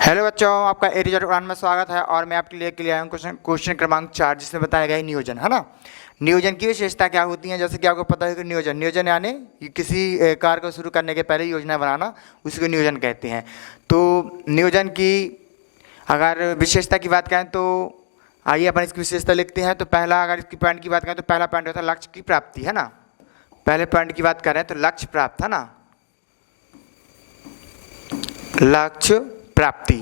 Hello बच्चों, आपका ए to Z उड़ान में स्वागत है। और मैं आपके लिए आया हूँ क्वेश्चन क्रमांक 4, जिसमें बताया गया है नियोजन, है ना। नियोजन की विशेषता क्या होती है? जैसे कि आपको पता है कि नियोजन यानी किसी कार्य को शुरू करने के पहले योजना बनाना, उसी को नियोजन कहते हैं। तो नियोजन की अगर विशेषता की बात करें तो आइए अपन इसकी विशेषता लिखते हैं। तो पहला, अगर इसकी पॉइंट की बात करें तो पहला पॉइंट होता है लक्ष्य की प्राप्ति, है ना। पहले पॉइंट की बात करें तो लक्ष्य प्राप्त, है ना, लक्ष्य प्राप्ति।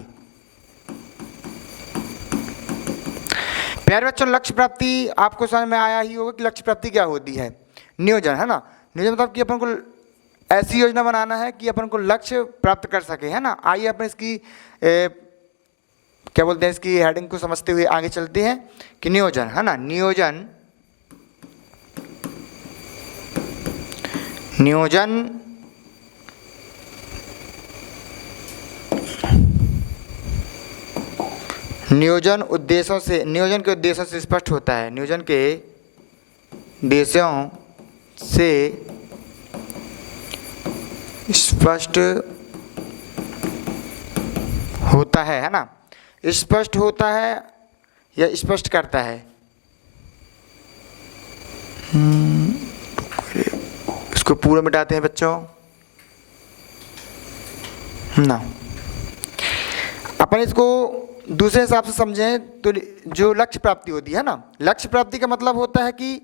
प्यारे बच्चों, लक्ष्य प्राप्ति आपको समझ में आया ही होगा कि लक्ष्य प्राप्ति क्या होती है। नियोजन, है ना। नियोजन मतलब कि अपन को ऐसी योजना बनाना है कि अपन को लक्ष्य प्राप्त कर सके, है ना। आइए अपन इसकी क्या बोलते हैं, इसकी हेडिंग को समझते हुए आगे चलते हैं कि नियोजन, है ना। नियोजन नियोजन उद्देश्यों से, नियोजन के उद्देश्यों से स्पष्ट होता है। नियोजन के उद्देश्यों से स्पष्ट होता है ना। स्पष्ट होता है या स्पष्ट करता है। इसको पूरा मिटाते हैं बच्चों ना। अपन इसको दूसरे हिसाब से समझें तो जो लक्ष्य प्राप्ति होती है ना, लक्ष्य प्राप्ति का मतलब होता है कि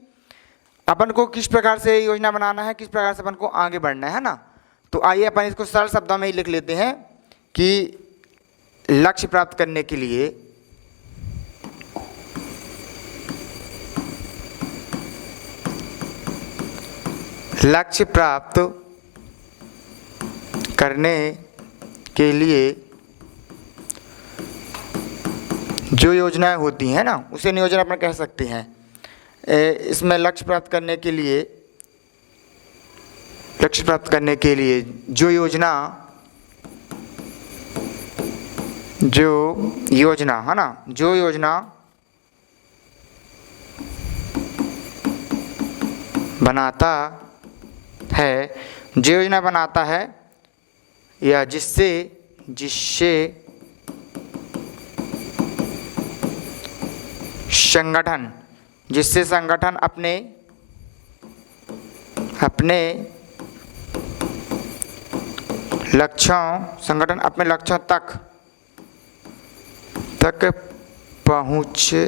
अपन को किस प्रकार से योजना बनाना है, किस प्रकार से अपन को आगे बढ़ना है ना। तो आइए अपन इसको सरल शब्दों में ही लिख लेते हैं कि लक्ष्य प्राप्त करने के लिए जो योजनाएं होती हैं ना, उसे नियोजन अपन कह सकते हैं। इसमें लक्ष्य प्राप्त करने के लिए जो योजना है ना, जो योजना बनाता है या जिससे संगठन अपने लक्ष्यों तक पहुंचता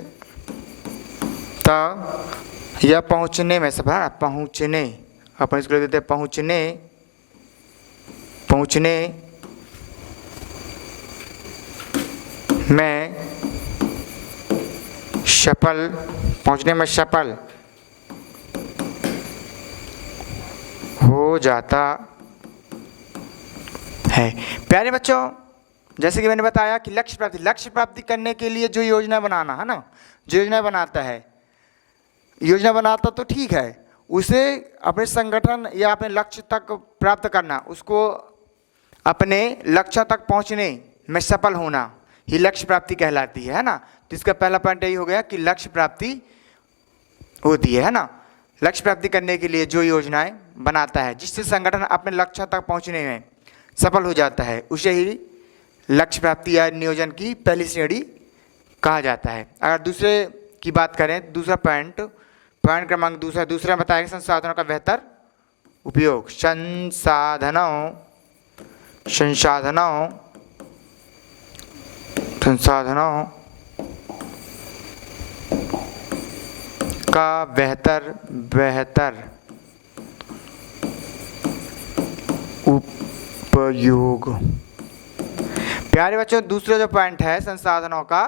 या पहुंचने में सब, है ना, पहुंचने, अपन इसको लिख देते हैं पहुंचने में सफल हो जाता है। प्यारे बच्चों, जैसे कि मैंने बताया कि लक्ष्य प्राप्ति करने के लिए जो योजना बनाना, है ना, जो योजना बनाता तो ठीक है, उसे अपने संगठन या अपने लक्ष्य तक प्राप्त करना, उसको अपने लक्ष्यों तक पहुंचने में सफल होना ही लक्ष्य प्राप्ति कहलाती है ना। तो इसका पहला पॉइंट यही हो गया कि लक्ष्य प्राप्ति होती है ना। लक्ष्य प्राप्ति करने के लिए जो योजनाएं बनाता है जिससे संगठन अपने लक्ष्यों तक पहुंचने में सफल हो जाता है, उसे ही लक्ष्य प्राप्ति या नियोजन की पहली श्रेणी कहा जाता है। अगर दूसरे की बात करें, दूसरा पॉइंट क्रमांक दूसरा बताएगा संसाधनों का बेहतर उपयोग। संसाधनों का बेहतर उपयोग। प्यारे बच्चों, दूसरा जो पॉइंट है संसाधनों का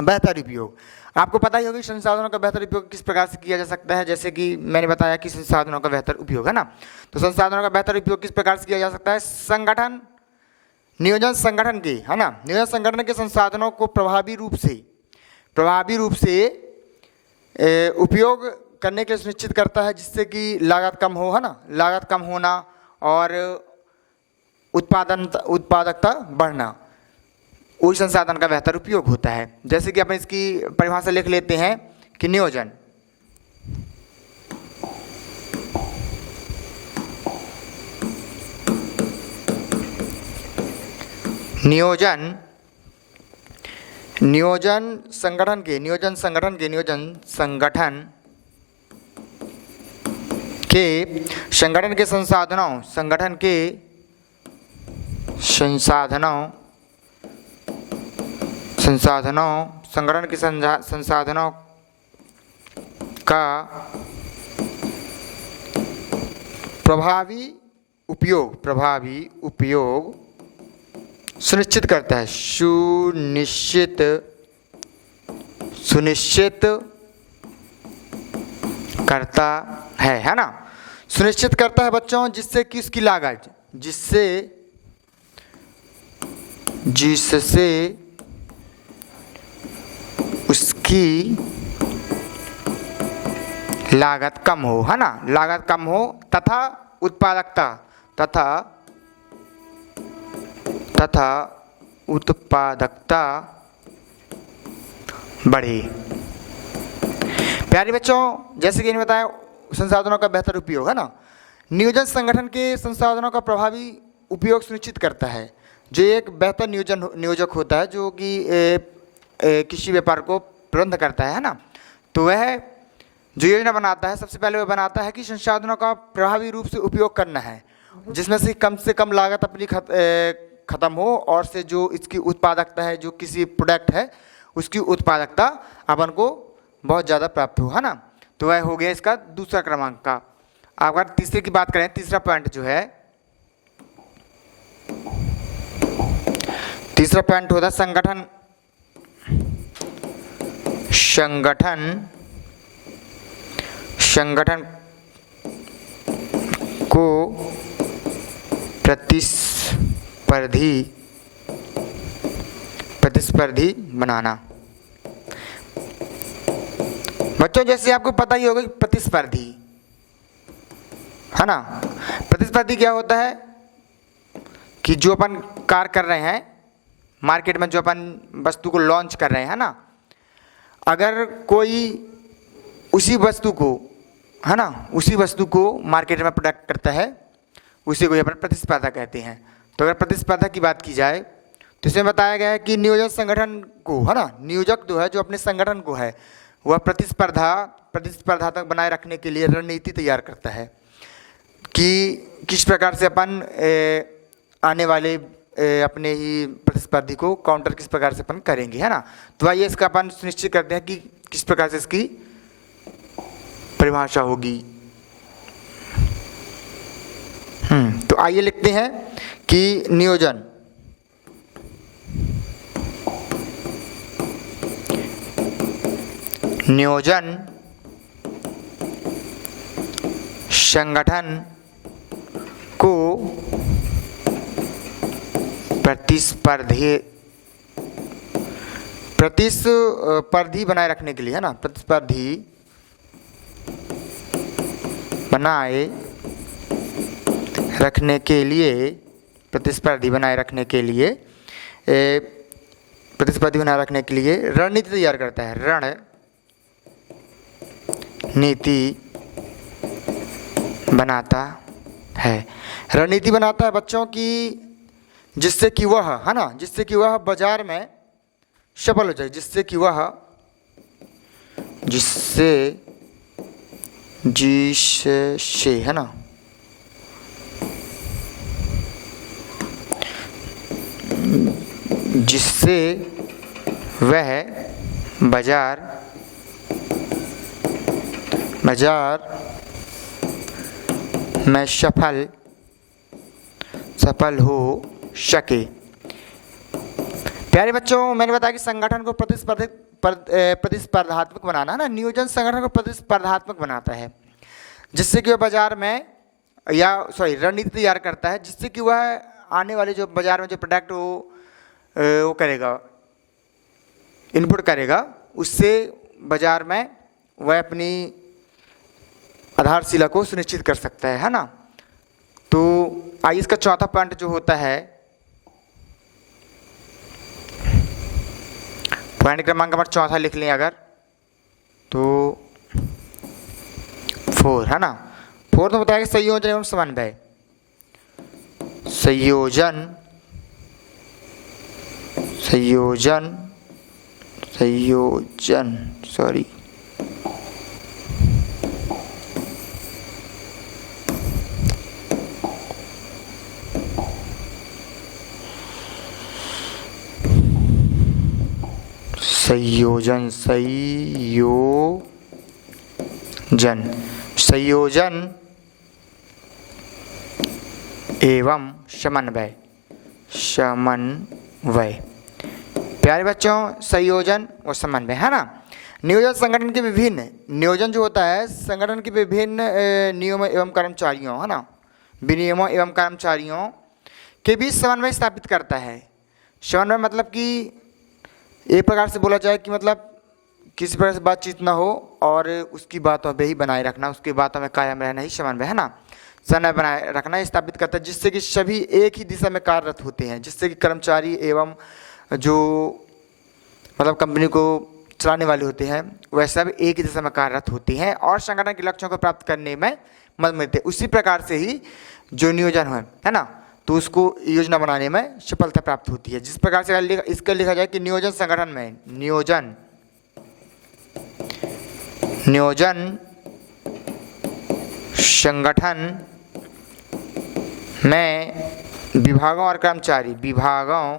बेहतर उपयोग। आपको पता ही होगा कि संसाधनों का बेहतर उपयोग किस प्रकार से किया जा सकता है। जैसे कि मैंने बताया कि संसाधनों का बेहतर उपयोग, है ना। तो संसाधनों का बेहतर उपयोग किस प्रकार से किया जा सकता है? नियोजन संगठन के संसाधनों को प्रभावी रूप से उपयोग करने के लिए सुनिश्चित करता है, जिससे कि लागत कम हो, है ना, लागत कम होना और उत्पादकता बढ़ना, उस संसाधन का बेहतर उपयोग होता है। जैसे कि अपन इसकी परिभाषा लिख लेते हैं कि नियोजन नियोजन संगठन के संसाधनों का प्रभावी उपयोग सुनिश्चित करता है। सुनिश्चित करता है ना। सुनिश्चित करता है बच्चों, जिससे कि उसकी लागत, जिससे उसकी लागत कम हो, है ना, लागत कम हो तथा उत्पादकता बढ़े। प्यारे बच्चों, जैसे कि इन्होंने बताया संसाधनों का बेहतर उपयोग, है ना। नियोजन संगठन के संसाधनों का प्रभावी उपयोग सुनिश्चित करता है। जो एक बेहतर नियोजक होता है, जो कि किसी व्यापार को प्रबंध करता है ना, तो वह जो योजना बनाता है, सबसे पहले वह बनाता है कि संसाधनों का प्रभावी रूप से उपयोग करना है, जिसमें से कम लागत अपनी खत्म हो और से जो इसकी उत्पादकता है, जो किसी प्रोडक्ट है उसकी उत्पादकता अपन को बहुत ज़्यादा प्राप्त हो, है ना। तो वह हो गया इसका दूसरा क्रमांक का। अगर तीसरे की बात करें, तीसरा पॉइंट जो है, तीसरा पॉइंट होता है संगठन को प्रतिस्पर्धी बनाना। बच्चों, जैसे आपको पता ही होगा कि प्रतिस्पर्धी, है ना, प्रतिस्पर्धी क्या होता है कि जो अपन कार्य कर रहे हैं मार्केट में, जो अपन वस्तु को लॉन्च कर रहे हैं ना, अगर कोई उसी वस्तु को, है ना, उसी वस्तु को मार्केट में प्रोडक्ट करता है, उसी को अपन प्रतिस्पर्धा कहते हैं। तो अगर प्रतिस्पर्धा की बात की जाए तो इसमें बताया गया है कि नियोजन संगठन को, है ना, नियोजक जो है, जो अपने संगठन को है, वह प्रतिस्पर्धात्मक बनाए रखने के लिए रणनीति तैयार करता है कि किस प्रकार से अपन आने वाले अपने ही प्रतिस्पर्धी को काउंटर किस प्रकार से अपन करेंगे, है ना। तो आइए इसका अपन सुनिश्चित करते हैं कि किस प्रकार से इसकी परिभाषा होगी। तो आइए लिखते हैं कि नियोजन संगठन को प्रतिस्पर्धी बनाए रखने के लिए, है ना, प्रतिस्पर्धी बनाए रखने के लिए रणनीति तैयार करता है। रणनीति बनाता है बच्चों की, जिससे कि वह, है ना, जिससे कि वह बाजार में सफल हो जाए, जिससे है ना, जिससे वह बाजार में सफल हो सके। प्यारे बच्चों, मैंने बताया कि संगठन को प्रतिस्पर्धात्मक बनाना, है ना। नियोजन संगठन को प्रतिस्पर्धात्मक बनाता है, जिससे कि वह बाजार में रणनीति तैयार करता है, जिससे कि वह आने वाले जो बाजार में जो प्रोडक्ट वो करेगा, इनपुट करेगा, उससे बाजार में वह अपनी आधारशिला को सुनिश्चित कर सकता है ना। तो आइए इसका चौथा पॉइंट जो होता है, पॉइंट क्रमांक नंबर चौथा लिख लें अगर, तो 4, है ना। 4 तो बताया कि संयोजन एवं समन्वय। संयोजन संयोजन सॉरी संयोजन एवं समन्वय। प्यारे बच्चों, संयोजन और समन्वय है ना। नियोजन संगठन के विभिन्न नियोजन जो होता है संगठन के विभिन्न नियमों एवं कर्मचारियों है ना, विनियमों एवं कर्मचारियों के बीच समन्वय स्थापित करता है। समन्वय मतलब कि एक प्रकार से बोला जाए कि मतलब किसी प्रकार से बातचीत ना हो और उसकी बातों पे ही बनाए रखना, उसकी बातों में कायम रहना ही समन्वय है ना। समन्वय बनाए रखना स्थापित करता है जिससे कि सभी एक ही दिशा में कार्यरत होते हैं, जिससे कि कर्मचारी एवं जो मतलब कंपनी को चलाने वाले होते हैं वह सब एक ही दिशा में कार्यरत होते हैं और संगठन के लक्ष्यों को प्राप्त करने में मदद मिलती है। उसी प्रकार से ही जो नियोजन है ना, तो उसको योजना बनाने में सफलता प्राप्त होती है। जिस प्रकार से इसका लिखा जाए कि नियोजन संगठन में नियोजन संगठन में विभागों और कर्मचारी विभागों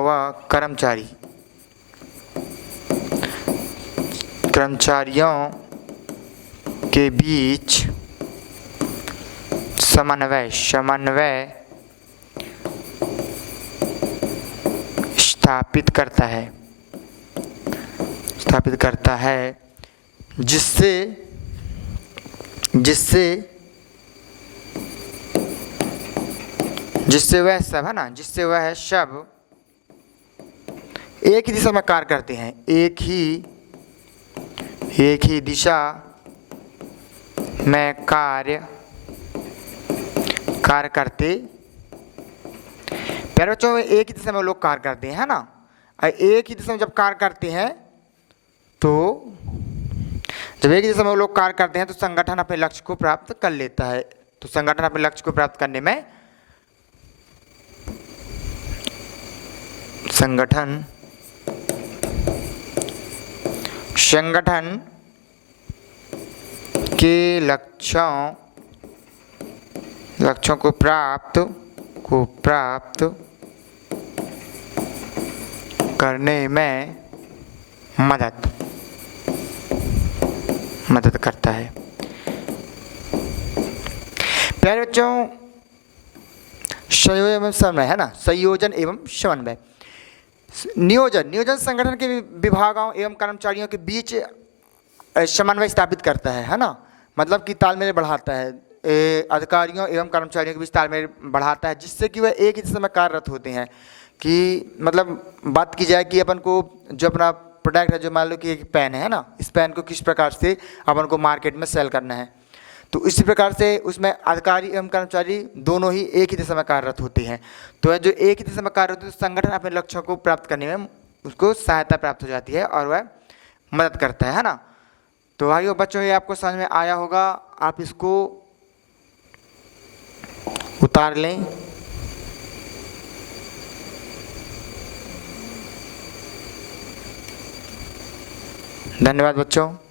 व कर्मचारी कर्मचारियों के बीच समन्वय स्थापित करता है जिससे वह सब है ना, जिससे वह सब एक ही दिशा में कार्य करते हैं, एक ही दिशा में कार्य करते। प्यारे बच्चों, एक ही दिशा में लोग कार्य करते हैं ना, एक ही दिशा में जब कार्य करते हैं तो जब एक ही दिशा में लोग कार्य करते हैं तो संगठन अपने लक्ष्य को प्राप्त कर लेता है। तो संगठन अपने लक्ष्य को प्राप्त करने में संगठन के लक्ष्यों को प्राप्त करने में मदद करता है। प्यारे बच्चों, संयोजन एवं समन्वय है ना, संयोजन एवं समन्वय। नियोजन संगठन के विभागों एवं कर्मचारियों के बीच समन्वय स्थापित करता है ना, मतलब कि तालमेल बढ़ाता है, अधिकारियों एवं कर्मचारियों के बीच तालमेल बढ़ाता है जिससे कि वह एक ही दिशा में कार्यरत होते हैं। कि मतलब बात की जाए कि अपन को जो अपना प्रोडक्ट है, जो मान लो कि एक पेन है ना, इस पेन को किस प्रकार से अपन को मार्केट में सेल करना है, तो इसी प्रकार से उसमें अधिकारी एवं कर्मचारी दोनों ही एक ही दिशा में कार्यरत होते हैं। तो जो एक ही दिशा में कार्यरत होते हैं तो संगठन अपने लक्ष्यों को प्राप्त करने में उसको सहायता प्राप्त हो जाती है और वह मदद करता है ना। तो भाइयों बच्चों, ये आपको समझ में आया होगा, आप इसको उतार लें। धन्यवाद बच्चों।